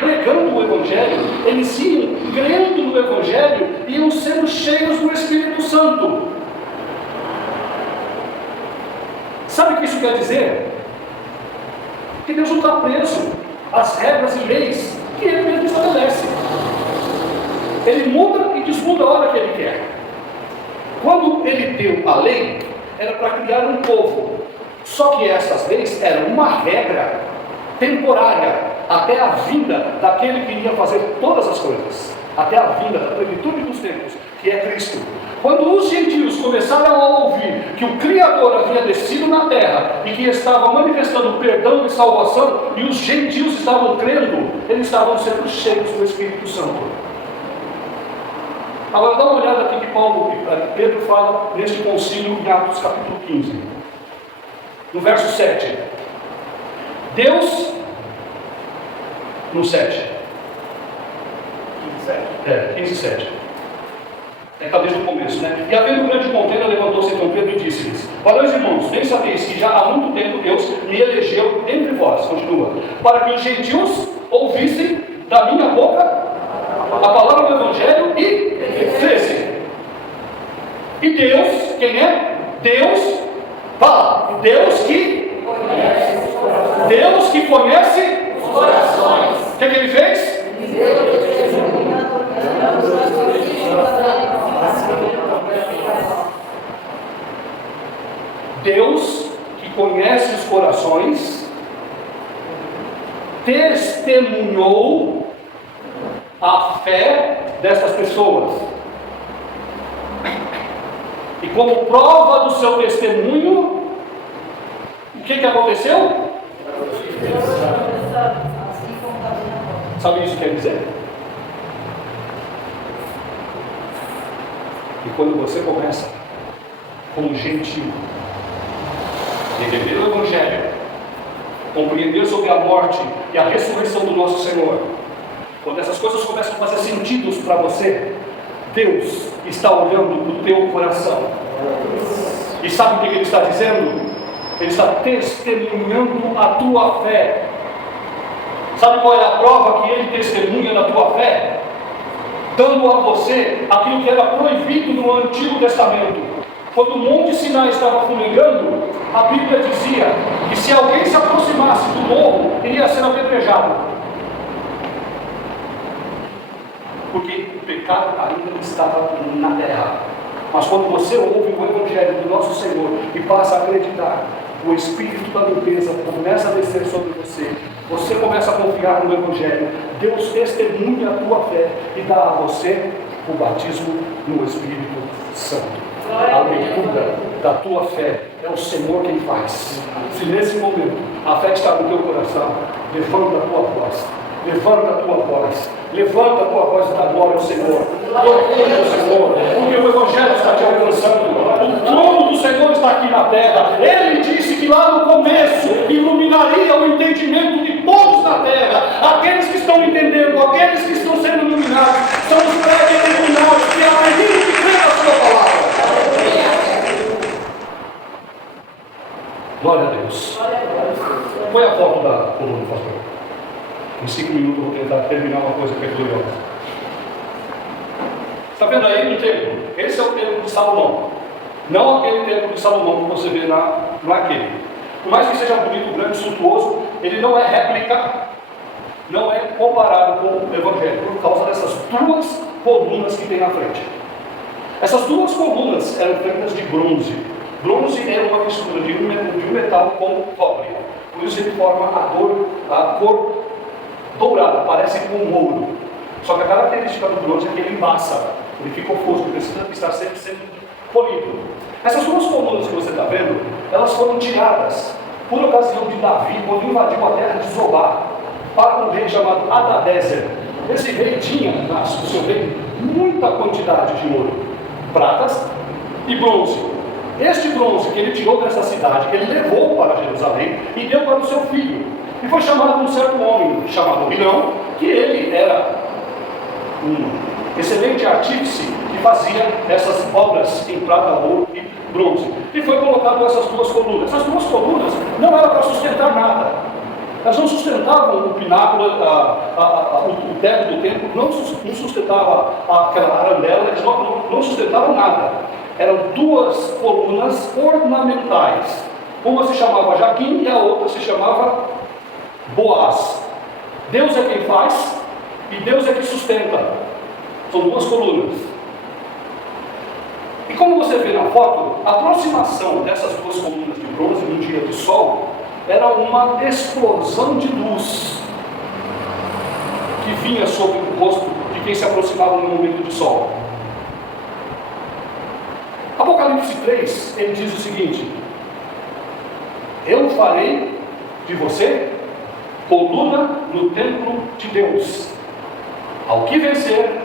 pregando o Evangelho, eles iam crendo no Evangelho e iam sendo cheios do Espírito Santo. Sabe o que isso quer dizer? Que Deus não está preso às regras e leis que Ele mesmo estabelece. Ele muda e desmuda a hora que Ele quer. Quando Ele deu a lei, era para criar um povo. Só que essas leis eram uma regra temporária, até a vinda daquele que iria fazer todas as coisas, até a vinda da plenitude dos tempos, que é Cristo. Quando os gentios começaram a ouvir que o Criador havia descido na terra e que estava manifestando perdão e salvação, e os gentios estavam crendo, eles estavam sendo cheios do Espírito Santo. Agora dá uma olhada aqui que Pedro fala neste concílio em Atos capítulo 15. No verso 7. Deus, no 7. 15, 7. Está desde o começo, né? E havendo um grande contenda, levantou-se então Pedro e disse-lhes: Varões irmãos, bem sabeis que já há muito tempo Deus me elegeu entre vós, continua, para que os gentios ouvissem da minha boca a palavra do Evangelho e crescem. E Deus, quem é? Deus, fala, Deus que conhece os corações. O que Ele fez? Deus que conhece os corações testemunhou a fé dessas pessoas. E como prova do seu testemunho, o que aconteceu? Sabe o que isso quer dizer? E quando você começa como gentil, entender o Evangelho, compreender sobre a morte e a ressurreição do nosso Senhor, quando essas coisas começam a fazer sentido para você, Deus está olhando para o teu coração. E sabe o que Ele está dizendo? Ele está testemunhando a tua fé. Sabe qual é a prova que Ele testemunha da tua fé? Dando a você aquilo que era proibido no Antigo Testamento. Quando o Monte Sinai estava fumegando, a Bíblia dizia que se alguém se aproximasse do morro, iria ser apedrejado. Porque o pecado ainda estava na terra. Mas quando você ouve o Evangelho do nosso Senhor e passa a acreditar, o Espírito da limpeza começa a descer sobre você. Você começa a confiar no Evangelho. Deus testemunha a tua fé e dá a você o batismo no Espírito Santo. A leitura da tua fé é o Senhor quem faz. Se nesse momento a fé está no teu coração, levanta a tua voz. Levanta a tua voz. Levanta a tua voz e dá glória ao Senhor. Glória ao Senhor, porque o Evangelho está te alcançando. O trono do Senhor está aqui na terra. Ele disse que lá no começo iluminaria o entendimento de todos na terra. Aqueles que estão entendendo, aqueles que estão sendo iluminados, são os pré-determinados que acreditam e creem na sua palavra. Glória a Deus. Põe a foto da coluna, pastor. Em 5 minutos eu vou tentar terminar uma coisa que é gloriosa. Está vendo aí no templo? Esse é o templo de Salomão. Não aquele templo de Salomão que você vê não é aquele. Por mais que seja bonito, grande, suntuoso, ele não é réplica, não é comparado com o Evangelho, por causa dessas duas colunas que tem na frente. Essas duas colunas eram feitas de bronze. Bronze é uma mistura de um metal com cobre. Por isso ele forma a cor dourada, parece com ouro. Só que a característica do bronze é que ele embaça, ele fica fosco, precisa estar sempre sendo polido. Essas duas colunas que você está vendo, elas foram tiradas por ocasião de Davi, quando invadiu a terra de Zobá, para um rei chamado Adadezer. Esse rei tinha no seu reino muita quantidade de ouro, pratas e bronze. Este bronze que ele tirou dessa cidade, ele levou para Jerusalém e deu para o seu filho. E foi chamado um certo homem, chamado Mirão, que ele era um excelente artífice que fazia essas obras em prata, ouro e bronze. E foi colocado essas duas colunas. Essas duas colunas não eram para sustentar nada. Elas não sustentavam o pináculo, o teto do templo, não sustentava aquela arandela, eles não sustentavam nada. Eram duas colunas ornamentais. Uma se chamava Jaquim e a outra se chamava Boaz. Deus é quem faz e Deus é quem sustenta. São duas colunas. E como você vê na foto, a aproximação dessas duas colunas de bronze num dia de sol era uma explosão de luz que vinha sobre o rosto de quem se aproximava no momento de sol. Apocalipse 3, ele diz o seguinte: eu farei de você coluna no templo de Deus. Ao que vencer,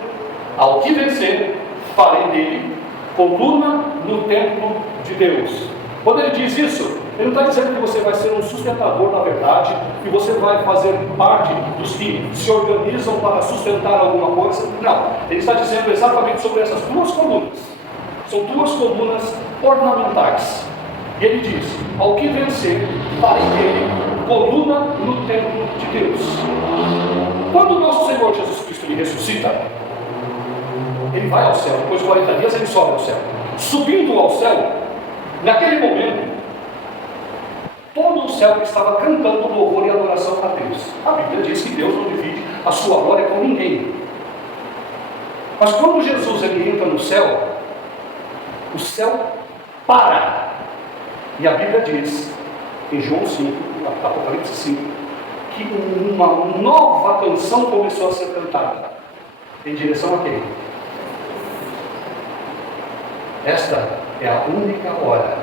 farei dele coluna no templo de Deus. Quando ele diz isso, ele não está dizendo que você vai ser um sustentador da verdade, que você vai fazer parte dos que se organizam para sustentar alguma coisa. Não, ele está dizendo exatamente sobre essas duas colunas. São duas colunas ornamentais. E ele diz: ao que vencer, farei dele coluna no templo de Deus. Quando o nosso Senhor Jesus Cristo ele ressuscita, ele vai ao céu. Depois de 40 dias ele sobe ao céu. Subindo ao céu, naquele momento, todo o céu estava cantando louvor e adoração a Deus. A Bíblia diz que Deus não divide a sua glória com ninguém. Mas quando Jesus ele entra no céu, o céu para. E a Bíblia diz, em João 5, Apocalipse 5, que uma nova canção começou a ser cantada. Em direção a quem? Esta é a única hora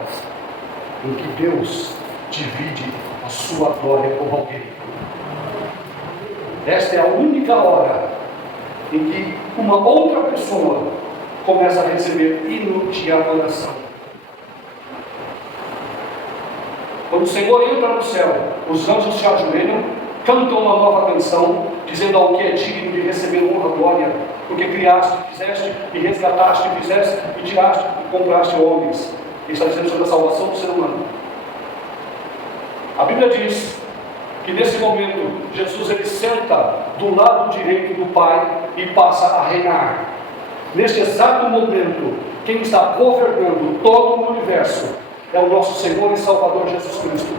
em que Deus divide a sua glória com alguém. Esta é a única hora em que uma outra pessoa começa a receber hino de adoração. Quando o Senhor entra no céu, os anjos se ajoelham, cantam uma nova canção, dizendo ao que é digno de receber honra e glória, porque criaste, fizeste e resgataste, fizeste e tiraste e compraste homens. Ele está dizendo sobre a salvação do ser humano. A Bíblia diz que nesse momento Jesus ele senta do lado direito do Pai e passa a reinar. Neste exato momento, quem está governando todo o universo é o nosso Senhor e Salvador Jesus Cristo.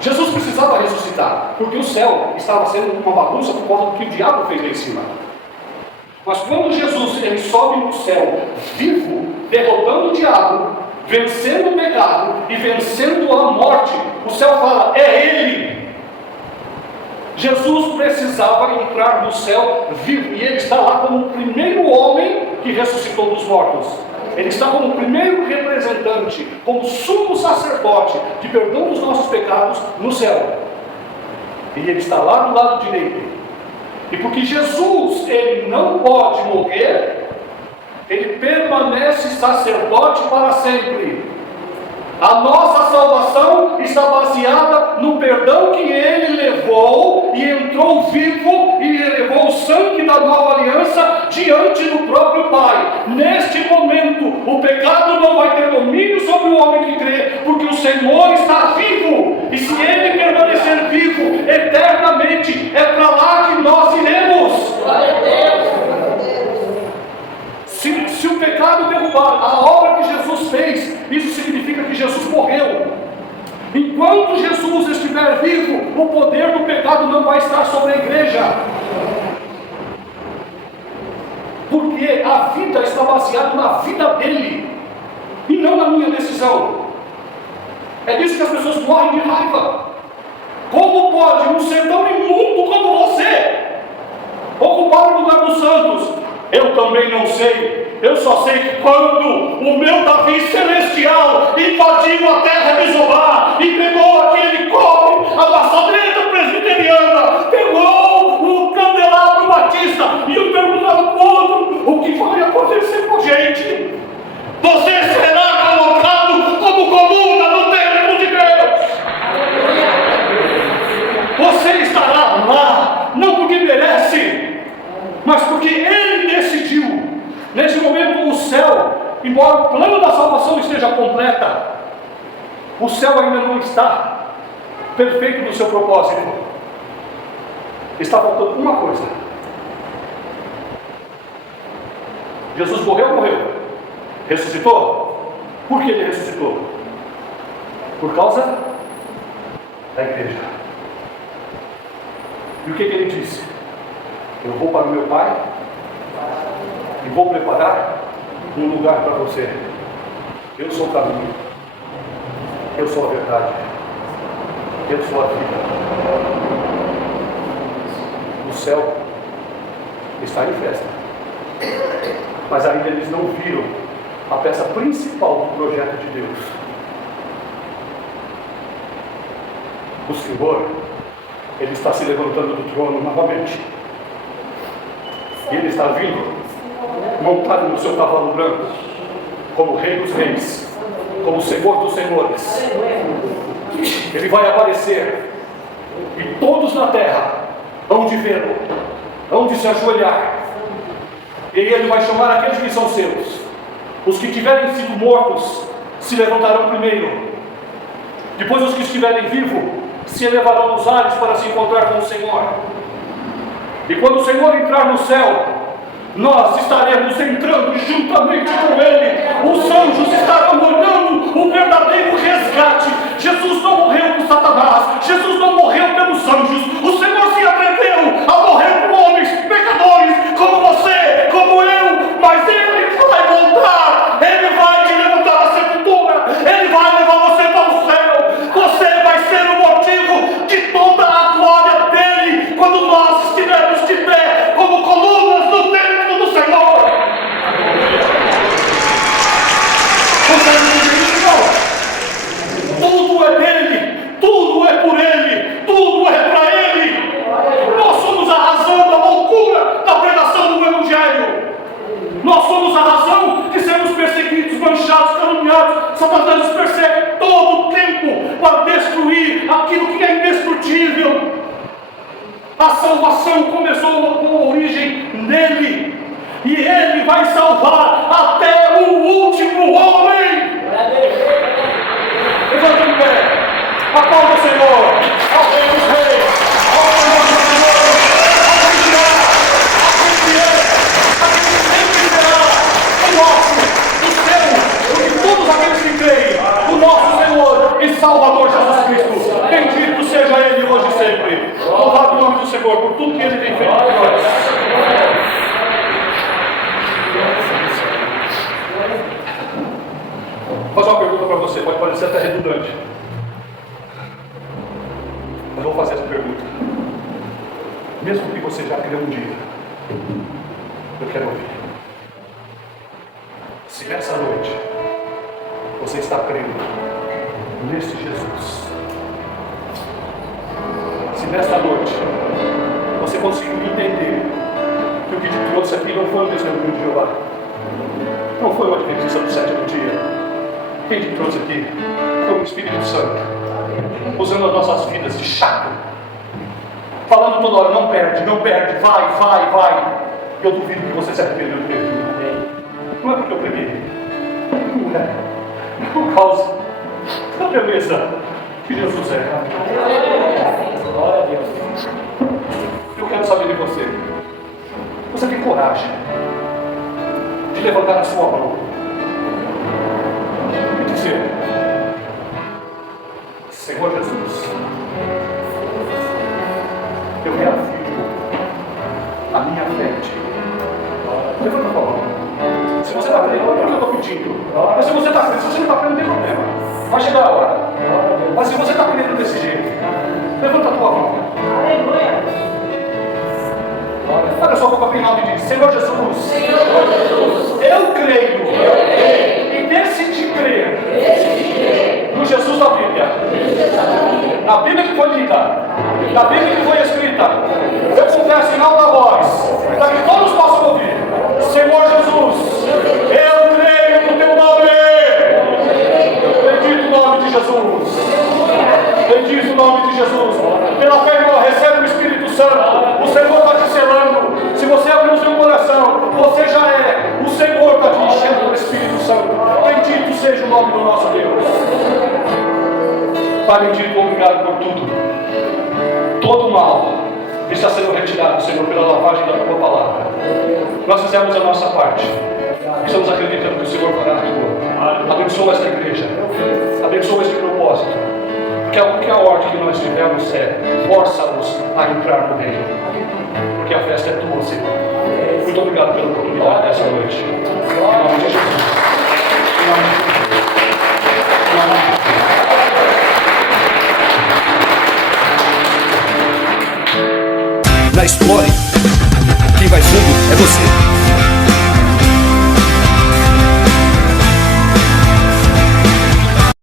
Jesus precisava ressuscitar, porque o céu estava sendo uma bagunça por causa do que o diabo fez lá em cima. Mas quando Jesus ele sobe no céu, vivo, derrotando o diabo, vencendo o pecado e vencendo a morte, o céu fala: é Ele. Jesus precisava entrar no céu vivo, e Ele está lá como o primeiro homem que ressuscitou dos mortos. Ele está como o primeiro representante, como sumo sacerdote de perdão dos nossos pecados no céu. E Ele está lá do lado direito. E porque Jesus ele não pode morrer, Ele permanece sacerdote para sempre. A nossa salvação está baseada no perdão que Ele levou e entrou vivo e levou o sangue da nova aliança diante do próprio Pai. Neste momento, o pecado não vai ter domínio sobre o homem que crê, porque o Senhor está vivo. E se Ele permanecer vivo eternamente, é para lá que nós iremos. Glória a Deus. Se o pecado derrubar a obra que Jesus fez, isso significa que Jesus morreu. Enquanto Jesus estiver vivo, o poder do pecado não vai estar sobre a igreja. Porque a vida está baseada na vida dele e não na minha decisão. É disso que as pessoas morrem de raiva. Como pode um ser tão imundo como você ocupar o lugar dos santos? Eu também não sei. Eu só sei que quando o meu Davi celestial invadiu a terra de Zobá e pegou aquele cobre, a maçaneta presbiteriana, pegou o candelabro batista e eu perguntava para o outro: o que vai acontecer com a gente? Você será colocado como coluna no templo de Deus. Você estará lá, não porque merece, mas porque Ele decidiu. Neste momento o céu, embora o plano da salvação esteja completa, o céu ainda não está. perfeito do seu propósito. Está faltando uma coisa. Jesus morreu ou morreu? Ressuscitou? Por que ele ressuscitou? Por causa da igreja. E o que ele disse? Eu vou para o meu Pai e vou preparar um lugar para você. Eu sou o caminho, eu sou a verdade, eu sou a vida. O céu está em festa, mas ainda eles não viram a peça principal do projeto de Deus. O Senhor, Ele está se levantando do trono novamente. E Ele está vindo, montado no seu cavalo branco, como Rei dos Reis, como Senhor dos Senhores. Ele vai aparecer, e todos na terra hão de vê-lo, hão de se ajoelhar. E Ele vai chamar aqueles que são seus. Os que tiverem sido mortos se levantarão primeiro. Depois os que estiverem vivos se elevarão nos ares para se encontrar com o Senhor. E quando o Senhor entrar no céu, nós estaremos entrando juntamente com Ele. Os anjos estarão olhando o verdadeiro resgate. Jesus não morreu por Satanás. Jesus não morreu pelos anjos. O Senhor se atreveu a morrer por homens pecadores como você, como eu. Mas Ele vai voltar. Ele vai te levantar da sepultura. Ele vai levar você para o céu. Você vai ser o motivo de toda a glória dele quando nós estivermos de pé como colunas do templo do Senhor. Você não entende isso, não? Tudo é dele, tudo é por ele, tudo é para ele. Nós somos a razão da loucura da pregação do Evangelho. Nós somos a razão que sermos perseguidos, manchados, caluniados. Satanás nos persegue todo o tempo para destruir aquilo que é indestrutível. A salvação começou com origem nele, e ele vai salvar até o último homem. Levanta o pé, aplauda o Senhor, ao Rei dos Reis, ao Senhor dos Senhores, ao Rei que é, ao Rei que é, aquele que sempre será o nosso, o seu, e todos aqueles que creem, o nosso Senhor e Salvador Jesus Cristo. Bendito seja Ele hoje e sempre. Louvado o nome do Senhor por tudo que Ele tem feito por nós. Vou fazer uma pergunta para você, pode parecer até redundante, mas vou fazer essa pergunta. Mesmo que você já creu um dia, eu quero ouvir. Se nessa noite você está crendo neste Jesus, se nesta noite você conseguiu entender que o que te trouxe aqui não foi o testemunho de Jeová, não foi uma adventista do sétimo dia. Quem te trouxe aqui foi o Espírito Santo, usando as nossas vidas de chato, falando toda hora: não perde, não perde, vai, vai, vai. Eu duvido que você se arrependeu de ter vindo. Não é porque eu preguei, não é por causa da beleza que Jesus é. Glória a Deus. Eu quero saber de você. Você tem coragem de levantar a sua mão e dizer: Senhor Jesus, eu reafirmo a minha fé em Ti. Levanta a tua mão. Se você está crendo, é o que eu estou pedindo. Mas se você está crendo, se você não está crendo, não tem problema. Vai chegar a hora. Mas se você está crendo desse jeito, levanta a tua mão. Aleluia. Olha só o final e diz: Senhor Jesus, Senhor Jesus, eu creio e decidi crer no Jesus da Bíblia, na Bíblia que foi lida, na Bíblia que foi escrita. Eu confesso em alta voz, para que todos possam ouvir: Senhor Jesus, eu creio no Teu nome. Bendito o nome de Jesus. Bendito o nome de Jesus. Pela fé, irmão, recebe o Espírito Santo. O Senhor está te selando. Se você abrir o seu coração, você já é. O Senhor está te enchendo do Espírito Santo. Bendito seja o nome do nosso Deus. Pai bendito, obrigado por tudo. Todo mal está sendo retirado, Senhor, pela lavagem da tua palavra. Nós fizemos a nossa parte. Estamos acreditando que o Senhor fará a tua. Abençoa esta igreja. Abençoa este propósito. Porque a ordem que nós tivemos é: força-nos a entrar no reino. Porque a festa é tua, Senhor. Muito obrigado pela oportunidade dessa noite. Em nome de Jesus. Em nome de Jesus. Em nome de Jesus. Na história, quem vai fundo é você.